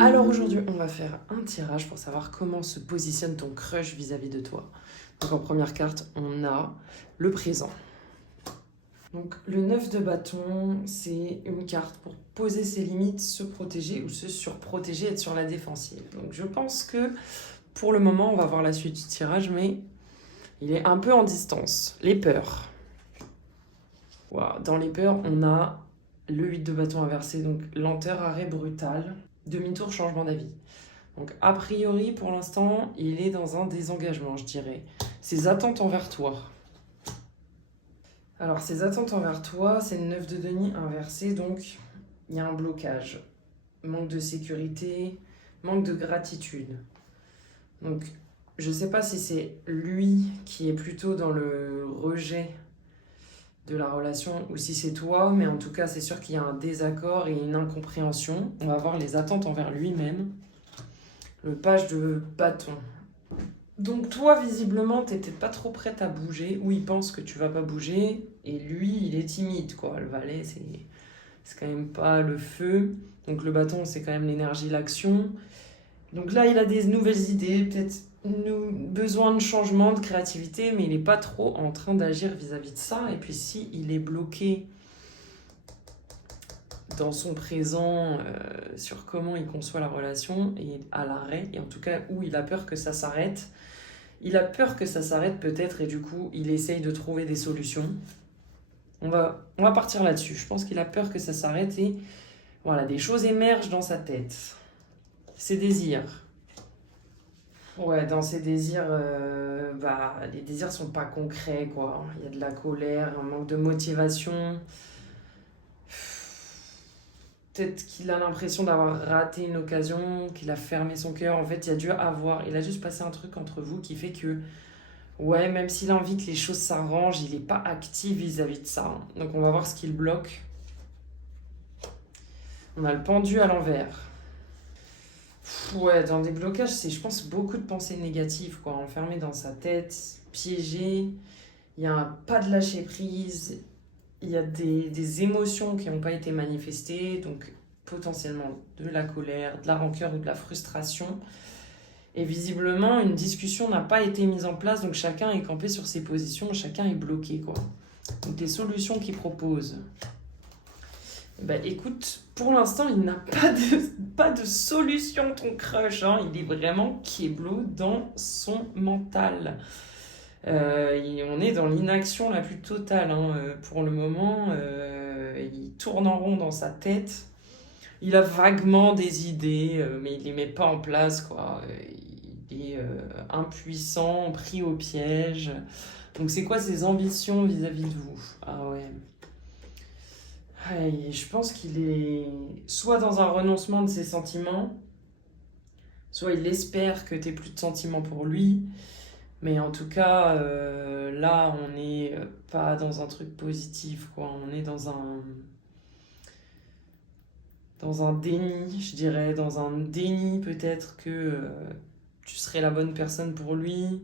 Alors aujourd'hui, on va faire un tirage pour savoir comment se positionne ton crush vis-à-vis de toi. Donc en première carte, on a le présent. Donc le 9 de bâton, c'est une carte pour poser ses limites, se protéger ou se surprotéger, être sur la défensive. Donc je pense que pour le moment, on va voir la suite du tirage, mais il est un peu en distance. Les peurs. Wow. Dans les peurs, on a le 8 de bâton inversé, donc lenteur, arrêt brutal, demi-tour, changement d'avis. Donc a priori, pour l'instant, il est dans un désengagement, je dirais. Ses attentes envers toi. Alors, ses attentes envers toi, c'est le 9 de denier inversé, donc il y a un blocage. Manque de sécurité, manque de gratitude. Donc, je ne sais pas si c'est lui qui est plutôt dans le rejet de la relation ou si c'est toi, mais en tout cas, c'est sûr qu'il y a un désaccord et une incompréhension. On va voir les attentes envers lui-même. Le page de bâton. Donc toi, visiblement, t'étais pas trop prête à bouger, ou il pense que tu vas pas bouger, et lui, il est timide, quoi. Le valet, c'est quand même pas le feu. Donc le bâton, c'est quand même l'énergie, l'action. Donc là, il a des nouvelles idées, peut-être besoin de changement, de créativité, mais il est pas trop en train d'agir vis-à-vis de ça. Et puis si il est bloqué dans son présent sur comment il conçoit la relation et à l'arrêt, et en tout cas où il a peur que ça s'arrête. Il a peur que ça s'arrête peut-être et du coup il essaye de trouver des solutions. On va partir là-dessus. Je pense qu'il a peur que ça s'arrête et voilà, des choses émergent dans sa tête. Ses désirs. Ouais, dans ses désirs, les désirs sont pas concrets quoi. Il y a de la colère, un manque de motivation. Peut-être qu'il a l'impression d'avoir raté une occasion, qu'il a fermé son cœur. En fait, il a juste passé un truc entre vous qui fait que, ouais, même s'il a envie que les choses s'arrangent, il n'est pas actif vis-à-vis de ça. Donc on va voir ce qu'il bloque. On a le pendu à l'envers. Ouais, dans des blocages, c'est, je pense, beaucoup de pensées négatives, quoi. Enfermé dans sa tête, piégé. Il y a un pas de lâcher prise. Il y a des émotions qui n'ont pas été manifestées, donc potentiellement de la colère, de la rancœur ou de la frustration. Et visiblement, une discussion n'a pas été mise en place, donc chacun est campé sur ses positions, chacun est bloqué, quoi. Donc des solutions qu'il propose. Ben écoute, pour l'instant, il n'a pas de solution, ton crush. Hein. Il est vraiment kéblo dans son mental. On est dans l'inaction la plus totale hein, pour le moment. Il tourne en rond dans sa tête. Il a vaguement des idées, mais il ne les met pas en place. Quoi. Il est impuissant, pris au piège. Donc c'est quoi ses ambitions vis-à-vis de vous? Ah ouais. Ouais, je pense qu'il est soit dans un renoncement de ses sentiments, soit il espère que tu n'aies plus de sentiments pour lui. Mais en tout cas, là, on n'est pas dans un truc positif, quoi. On est dans un déni, je dirais, dans un déni peut-être que tu serais la bonne personne pour lui.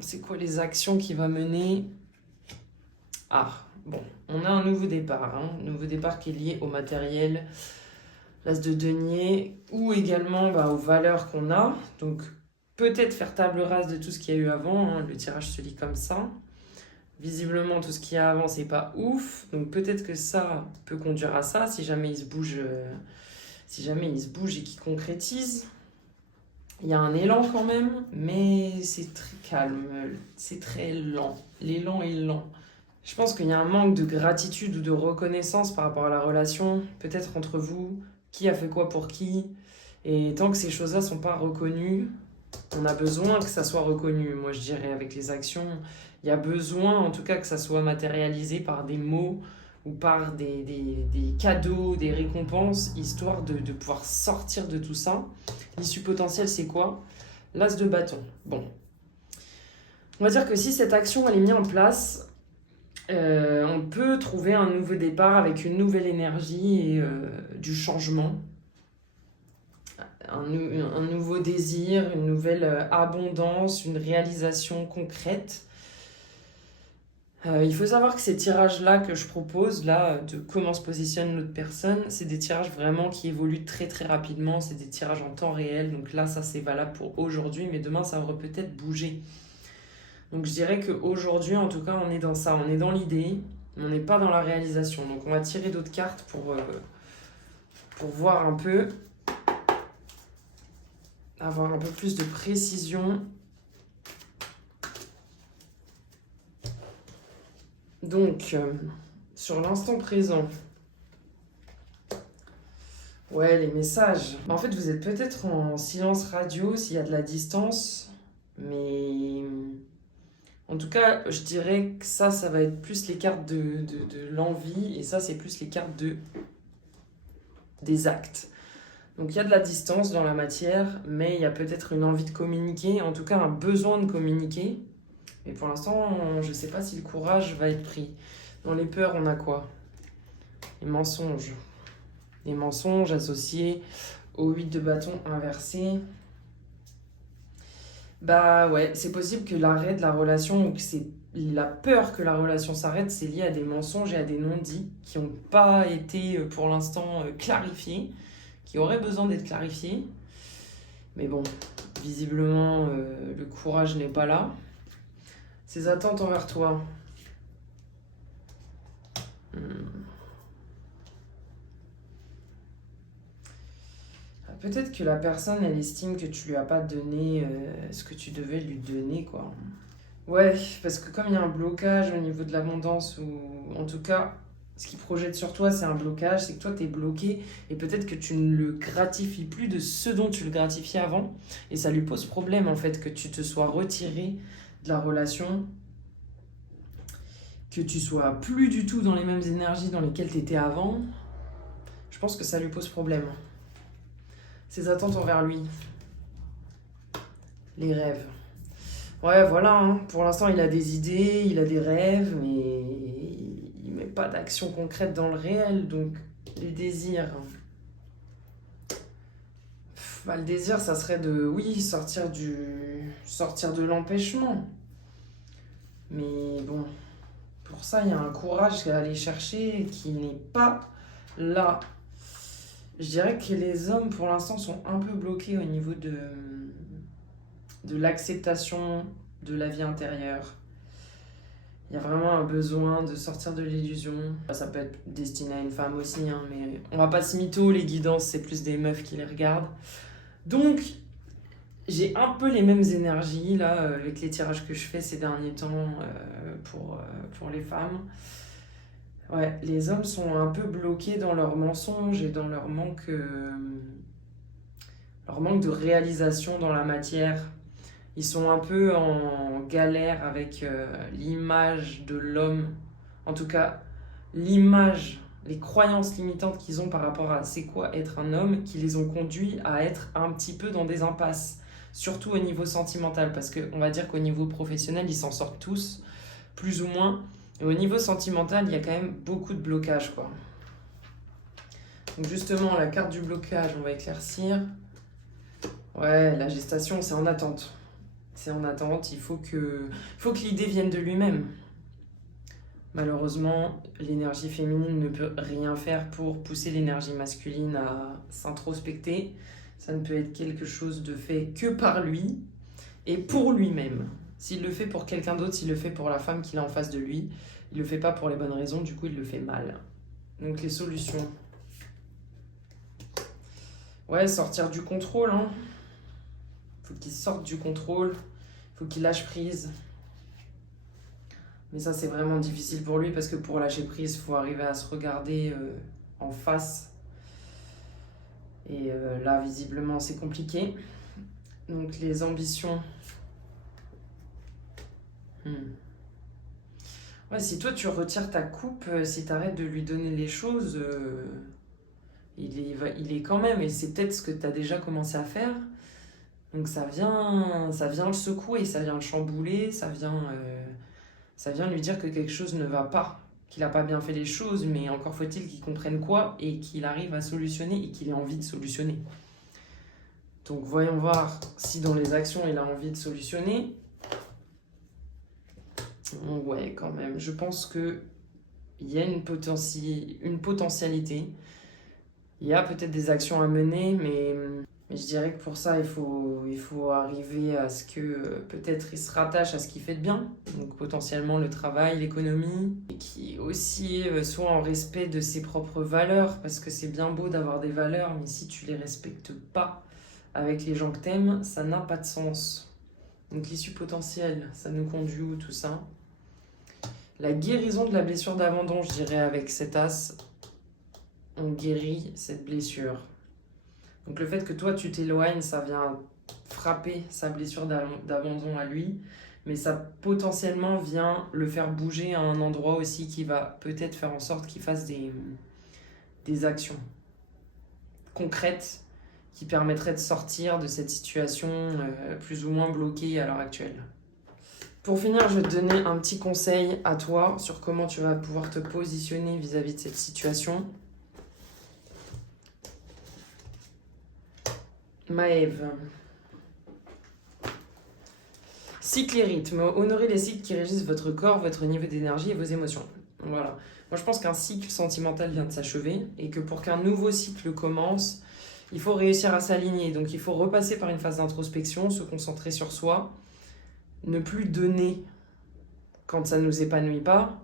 C'est quoi les actions qu'il va mener? Ah, bon, on a un nouveau départ, hein. Un nouveau départ qui est lié au matériel, l'as de denier, ou également aux valeurs qu'on a. Donc, peut-être faire table rase de tout ce qu'il y a eu avant, hein. Le tirage se lit comme ça. Visiblement, tout ce qu'il y a avant, c'est pas ouf. Donc, peut-être que ça peut conduire à ça, si jamais il se bouge, et qu'il concrétise. Il y a un élan quand même, mais c'est très calme, c'est très lent. L'élan est lent. Je pense qu'il y a un manque de gratitude ou de reconnaissance par rapport à la relation, peut-être entre vous, qui a fait quoi pour qui. Et tant que ces choses-là ne sont pas reconnues, on a besoin que ça soit reconnu, moi je dirais, avec les actions. Il y a besoin en tout cas que ça soit matérialisé par des mots ou par des cadeaux, des récompenses, histoire de pouvoir sortir de tout ça. L'issue potentielle, c'est quoi? L'as de bâton. Bon. On va dire que si cette action elle est mise en place, on peut trouver un nouveau départ avec une nouvelle énergie et du changement. Un nouveau désir, une nouvelle abondance, une réalisation concrète. Il faut savoir que ces tirages-là que je propose, là, de comment se positionne l'autre personne, c'est des tirages vraiment qui évoluent très très rapidement, c'est des tirages en temps réel, donc là, ça c'est valable pour aujourd'hui, mais demain, ça aurait peut-être bougé. Donc je dirais qu'aujourd'hui, en tout cas, on est dans ça, on est dans l'idée, on n'est pas dans la réalisation. Donc on va tirer d'autres cartes pour voir un peu, avoir un peu plus de précision. Donc, sur l'instant présent, ouais, les messages. En fait, vous êtes peut-être en silence radio s'il y a de la distance, mais en tout cas, je dirais que ça va être plus les cartes de l'envie, et ça, c'est plus les cartes des actes. Donc, il y a de la distance dans la matière, mais il y a peut-être une envie de communiquer, en tout cas un besoin de communiquer. Mais pour l'instant, je ne sais pas si le courage va être pris. Dans les peurs, on a quoi? Les mensonges. Les mensonges associés au 8 de bâton inversé. Bah ouais, c'est possible que l'arrêt de la relation, ou que c'est la peur que la relation s'arrête, c'est lié à des mensonges et à des non-dits qui n'ont pas été pour l'instant clarifiés, qui auraient besoin d'être clarifiés. Mais bon, visiblement, le courage n'est pas là. Ses attentes envers toi. Peut-être que la personne, elle estime que tu lui as pas donné ce que tu devais lui donner, quoi. Ouais, parce que comme il y a un blocage au niveau de l'abondance, ou en tout cas, ce qui projette sur toi, c'est un blocage, c'est que toi, t'es bloqué, et peut-être que tu ne le gratifies plus de ce dont tu le gratifiais avant, et ça lui pose problème, en fait, que tu te sois retiré de la relation, que tu sois plus du tout dans les mêmes énergies dans lesquelles tu étais avant. Je pense que ça lui pose problème. Ses attentes envers lui. Les rêves. Ouais, voilà, hein. Pour l'instant, il a des idées, il a des rêves, mais il met pas d'action concrète dans le réel. Donc, les désirs. Bah, le désir, ça serait de, oui, sortir de l'empêchement. Mais bon, pour ça, il y a un courage à aller chercher qui n'est pas là. Je dirais que les hommes, pour l'instant, sont un peu bloqués au niveau de l'acceptation de la vie intérieure. Il y a vraiment un besoin de sortir de l'illusion. Ça peut être destiné à une femme aussi, hein, mais on va pas se mytho, les guidances, c'est plus des meufs qui les regardent. Donc, j'ai un peu les mêmes énergies, là, avec les tirages que je fais ces derniers temps pour les femmes. Ouais, les hommes sont un peu bloqués dans leurs mensonges et dans leur manque de réalisation dans la matière. Ils sont un peu en galère avec l'image de l'homme. En tout cas, l'image, les croyances limitantes qu'ils ont par rapport à c'est quoi être un homme, qui les ont conduits à être un petit peu dans des impasses. Surtout au niveau sentimental, parce qu'on va dire qu'au niveau professionnel, ils s'en sortent tous, plus ou moins. Et au niveau sentimental, il y a quand même beaucoup de blocages, quoi. Donc justement, la carte du blocage, on va éclaircir. Ouais, la gestation, c'est en attente. C'est en attente, il faut que l'idée vienne de lui-même. Malheureusement, l'énergie féminine ne peut rien faire pour pousser l'énergie masculine à s'introspecter. Ça ne peut être quelque chose de fait que par lui et pour lui-même. S'il le fait pour quelqu'un d'autre, s'il le fait pour la femme qu'il a en face de lui, il ne le fait pas pour les bonnes raisons, du coup il le fait mal. Donc les solutions. Ouais, sortir du contrôle, hein. Faut qu'il sorte du contrôle, faut qu'il lâche prise. Mais ça, c'est vraiment difficile pour lui parce que pour lâcher prise, il faut arriver à se regarder en face. Et là, visiblement, c'est compliqué. Donc, les ambitions. Ouais, si toi, tu retires ta coupe, si tu arrêtes de lui donner les choses, il est quand même, et c'est peut-être ce que tu as déjà commencé à faire. Donc, ça vient le secouer, ça vient le chambouler, ça vient lui dire que quelque chose ne va pas, qu'il n'a pas bien fait les choses, mais encore faut-il qu'il comprenne quoi et qu'il arrive à solutionner et qu'il ait envie de solutionner. Donc voyons voir si dans les actions il a envie de solutionner. Ouais, quand même. Je pense qu'il y a une potentialité. Il y a peut-être des actions à mener, mais je dirais que pour ça, il faut arriver à ce que peut-être il se rattache à ce qu'il fait de bien. Donc potentiellement le travail, l'économie, et qui aussi soit en respect de ses propres valeurs, parce que c'est bien beau d'avoir des valeurs, mais si tu les respectes pas avec les gens que t'aimes, ça n'a pas de sens. Donc l'issue potentielle, ça nous conduit où tout ça? La guérison de la blessure d'abandon, je dirais avec cet as, on guérit cette blessure. Donc le fait que toi tu t'éloignes, ça vient frapper sa blessure d'abandon à lui, mais ça potentiellement vient le faire bouger à un endroit aussi qui va peut-être faire en sorte qu'il fasse des actions concrètes qui permettraient de sortir de cette situation plus ou moins bloquée à l'heure actuelle. Pour finir, je vais te donner un petit conseil à toi sur comment tu vas pouvoir te positionner vis-à-vis de cette situation. Maëve. Cycle et rythme. Honorez les cycles qui régissent votre corps, votre niveau d'énergie et vos émotions. Voilà. Moi, je pense qu'un cycle sentimental vient de s'achever et que pour qu'un nouveau cycle commence, il faut réussir à s'aligner. Donc, il faut repasser par une phase d'introspection, se concentrer sur soi, ne plus donner quand ça ne nous épanouit pas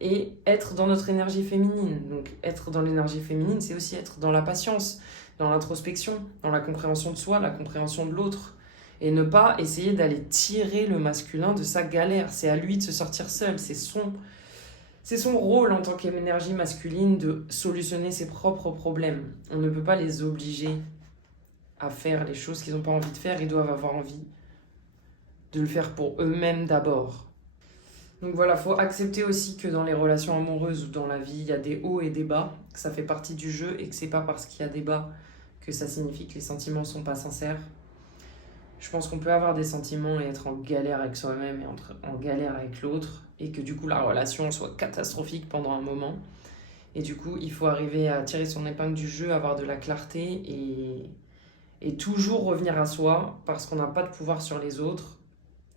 et être dans notre énergie féminine. Donc, être dans l'énergie féminine, c'est aussi être dans la patience, dans l'introspection, dans la compréhension de soi, la compréhension de l'autre. Et ne pas essayer d'aller tirer le masculin de sa galère. C'est à lui de se sortir seul. C'est son rôle en tant qu'énergie masculine de solutionner ses propres problèmes. On ne peut pas les obliger à faire les choses qu'ils n'ont pas envie de faire. Ils doivent avoir envie de le faire pour eux-mêmes d'abord. Donc voilà, il faut accepter aussi que dans les relations amoureuses ou dans la vie, il y a des hauts et des bas, que ça fait partie du jeu et que c'est pas parce qu'il y a des bas que ça signifie que les sentiments sont pas sincères. Je pense qu'on peut avoir des sentiments et être en galère avec soi-même et en galère avec l'autre et que du coup la relation soit catastrophique pendant un moment. Et du coup, il faut arriver à tirer son épingle du jeu, avoir de la clarté et toujours revenir à soi parce qu'on n'a pas de pouvoir sur les autres.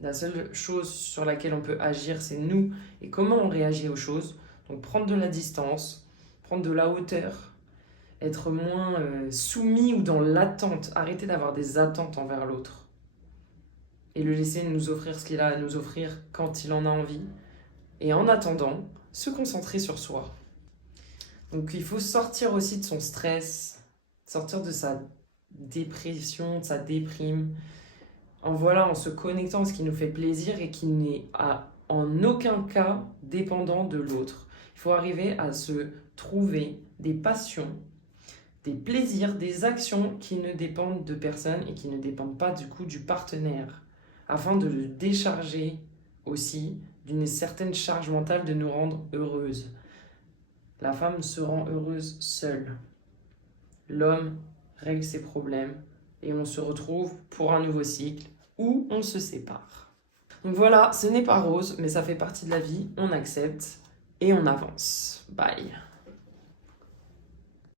La seule chose sur laquelle on peut agir, c'est nous et comment on réagit aux choses. Donc prendre de la distance, prendre de la hauteur, être moins soumis ou dans l'attente, arrêter d'avoir des attentes envers l'autre. Et le laisser nous offrir ce qu'il a à nous offrir quand il en a envie. Et en attendant, se concentrer sur soi. Donc il faut sortir aussi de son stress, sortir de sa dépression, de sa déprime, en se connectant à ce qui nous fait plaisir et qui n'est en aucun cas dépendant de l'autre. Il faut arriver à se trouver des passions, des plaisirs, des actions qui ne dépendent de personne et qui ne dépendent pas du coup du partenaire, afin de le décharger aussi d'une certaine charge mentale de nous rendre heureuses. La femme se rend heureuse seule. L'homme règle ses problèmes et on se retrouve pour un nouveau cycle où on se sépare. Donc voilà, ce n'est pas rose, mais ça fait partie de la vie, on accepte et on avance. Bye.